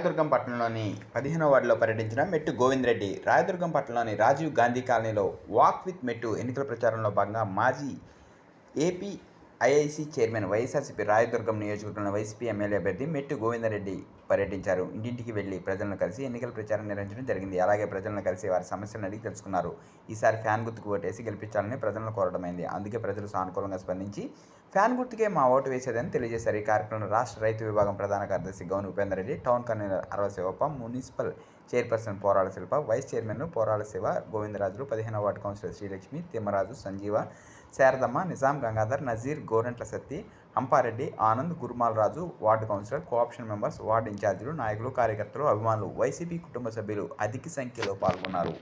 రాయదుర్గం పట్టణంలోని పదిహేనో వార్డులో పర్యటించిన మెట్టు గోవిందరెడ్డి రాయదుర్గం పట్టణంలోని రాజీవ్ గాంధీ కాలనీలో వాక్ విత్ మెట్టు ఎన్నికల ప్రచారంలో భాగంగా మాజీ AP IIC chairman YSRCP Rayadurgam నియోజకవర్గంలో వైసీపీ ఎమ్మెల్యే అభ్యర్థి మెట్టు గోవిందరెడ్డి పర్యటించారు. ఇంటింటికి వెళ్ళి ప్రజలను కలిసి ఎన్నికల ప్రచారం నిర్వహించడం జరిగింది. అలాగే ప్రజలను కలిసి వారి సమస్యలను అడిగి తెలుసుకున్నారు. ఈసారి ఫ్యాన్ గుర్తుకు ఓటేసి గెలిపించాలని ప్రజలను కోరడమైంది. అందుకే ప్రజలు సానుకూలంగా స్పందించి ఫ్యాన్ గుర్తుకే మా ఓటు వేసేదని తెలియజేశారు. ఈ కార్యక్రమంలో రాష్ట్ర రైతు విభాగం ప్రధాన కార్యదర్శి గౌన్ Upender Reddy town convener Arava Shivappa municipal chairperson Porala Shilpa vice chairman Porala Shiva Govindarajulu పదిహేనవ ward councillor Srilakshmi Thimmaraju Sanjeeva Saradamma Nizam Gangadhar Nazir Gorantla Satti Ampareddy Anand Gurumalaraju ward councillor co option members ward ఇన్ఛార్జీలు నాయకులు కార్యకర్తలు అభిమానులు వైసీపీ కుటుంబ సభ్యులు అధిక సంఖ్యలో పాల్గొన్నారు.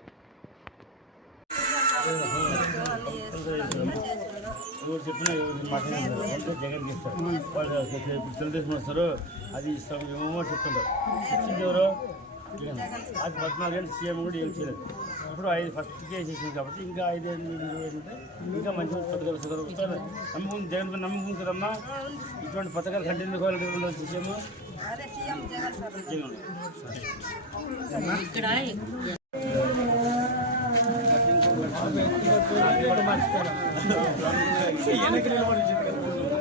ఎవరు చెప్పినా ఎవరు మాట్లాడారు. జగన్ ఇస్తారు వాళ్ళు ఇప్పుడు తెలుగుదేశం వస్తారు అది ఇస్తాం ఏమో చెప్తుంటారు. ఎవరు? అది పద్నాలుగేళ్ళు సీఎం కూడా ఏం చేయలేదు ఇప్పుడు ఐదు ఫస్ట్కే వేసేసింది కాబట్టి ఇంకా ఐదేళ్ళు ఏంటంటే ఇంకా మంచి మంచి పథకాలు వస్తారు వస్తారు నమ్మకం జగన్ నమ్మకం కదమ్మా. ఇటువంటి పథకాలు కంటిన్యూ కావాలి సీఎం.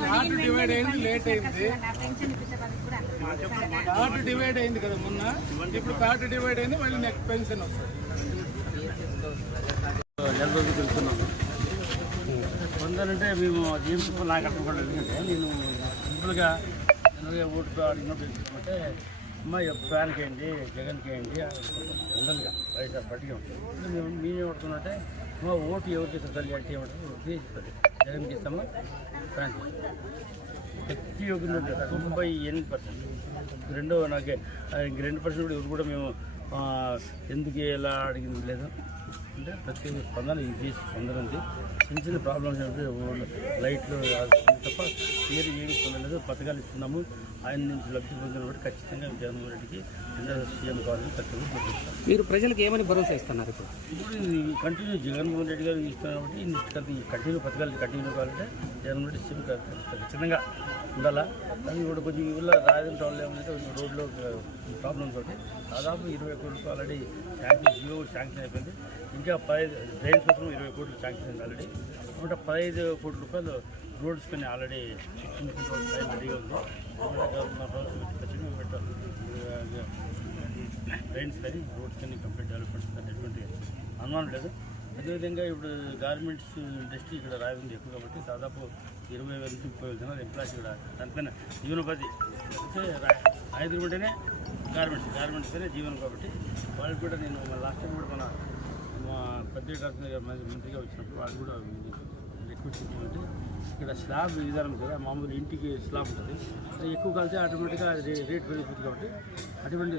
కార్డు డివైడ్ అయింది లేట్ అయింది కార్డు డివైడ్ అయింది. కదా మొన్న ఇప్పుడు కార్డు డివైడ్ అయింది మళ్ళీ నెక్స్ట్ పెన్షన్ వస్తుంది నెల రోజులు తెలుస్తున్నాము కొందరంటే మేము జీన్స్ నాకు అర్థం కూడా ఎందుకంటే నేను సింపుల్గా జనరల్గా ఓటు అడిగినప్పుడు తీసుకుంటే అమ్మాయి ఫ్యాన్కి వేయండి జగన్కి వేయండి జనరల్గా. వైఎస్ఆర్ బట్టిగా ఉంటుంది మేము మేము ఏమడుతున్నట్టే మా ఓటు ఎవరికి ఇస్తారు తల్లి అంటే ఏమంటారు? ఓకే ఇస్తారు జగన్కి ఇస్తామా? ఫ్యాన్కి ప్రతి ఒక్కరు తొంభై ఎనిమిది పర్సెంట్. రెండో నాకు ఇంక రెండు పర్సెంట్ కూడా ఎవరు కూడా మేము ఎందుకు ఎలా అడిగింది లేదు? అంటే ప్రతి స్పందన ఇది స్పందన ఉంది. చిన్న చిన్న ప్రాబ్లమ్స్ అంటే లైట్లు తప్ప వేరే ఏమి పొందలేదు పథకాలు ఇస్తున్నాము. ఆయన నుంచి లబ్ధి పొందిన బట్టి ఖచ్చితంగా జగన్మోహన్ రెడ్డికి రెండో సీఎం కావాలని ఖచ్చితంగా మీరు ప్రజలకు ఏమని భరోసా ఇస్తున్నారు ఇప్పుడు? ఇప్పుడు కంటిన్యూ జగన్మోహన్ రెడ్డి గారు ఇస్తున్నారు కాబట్టి ఈ కంటిన్యూ పథకాలు కంటిన్యూ కావాలంటే జగన్మోహన్ రెడ్డి సీఎం ఖచ్చితంగా ఉండాలా. అది కూడా కొంచెం ఊళ్ళో రాజధాని టౌన్లో ఏమంటే కొంచెం రోడ్లో ప్రాబ్లమ్స్ తోటి దాదాపు ఇరవై కోట్లు ఆల్రెడీ శాంక్షన్ జియో శాంక్షన్ అయిపోయింది. ఇంకా పదహైదు డ్రైన్స్ కోసం ఇరవై కోట్లు శాంక్షన్ అయింది ఆల్రెడీ. నూట పదహైదు కోట్ల రూపాయలు రోడ్స్ కానీ ఆల్రెడీ టైం రెడీగా ఉంది. అది కూడా కానీ రోడ్స్ కానీ కంప్లీట్ డెవలప్మెంట్ అనేటువంటి అనుమానం లేదు. అదేవిధంగా ఇప్పుడు గార్మెంట్స్ ఇండస్ట్రీ ఇక్కడ రాయింది ఎక్కువ కాబట్టి దాదాపు ఇరవై వేల నుంచి ముప్పై వేల జనాలు ఎంప్లాయీస్ ఇక్కడ. దానిపైన జీవనోపాధి అయితే హైదరాబాద్నే గార్మెంట్స్ గార్మెంట్స్ పైన జీవనం కాబట్టి వాళ్ళకి కూడా నేను లాస్ట్ టైం కూడా మన మా పెద్ద మంత్రిగా వచ్చినప్పుడు వాళ్ళు కూడా రిక్వెస్ట్ ఇక్కడ స్లాబ్ విధానం కదా మామూలు ఇంటికి స్లాబ్ ఉంటుంది. ఎక్కువ కలిసి ఆటోమేటిక్గా రే- రేట్ పెరుగుతుంది కాబట్టి అటువంటి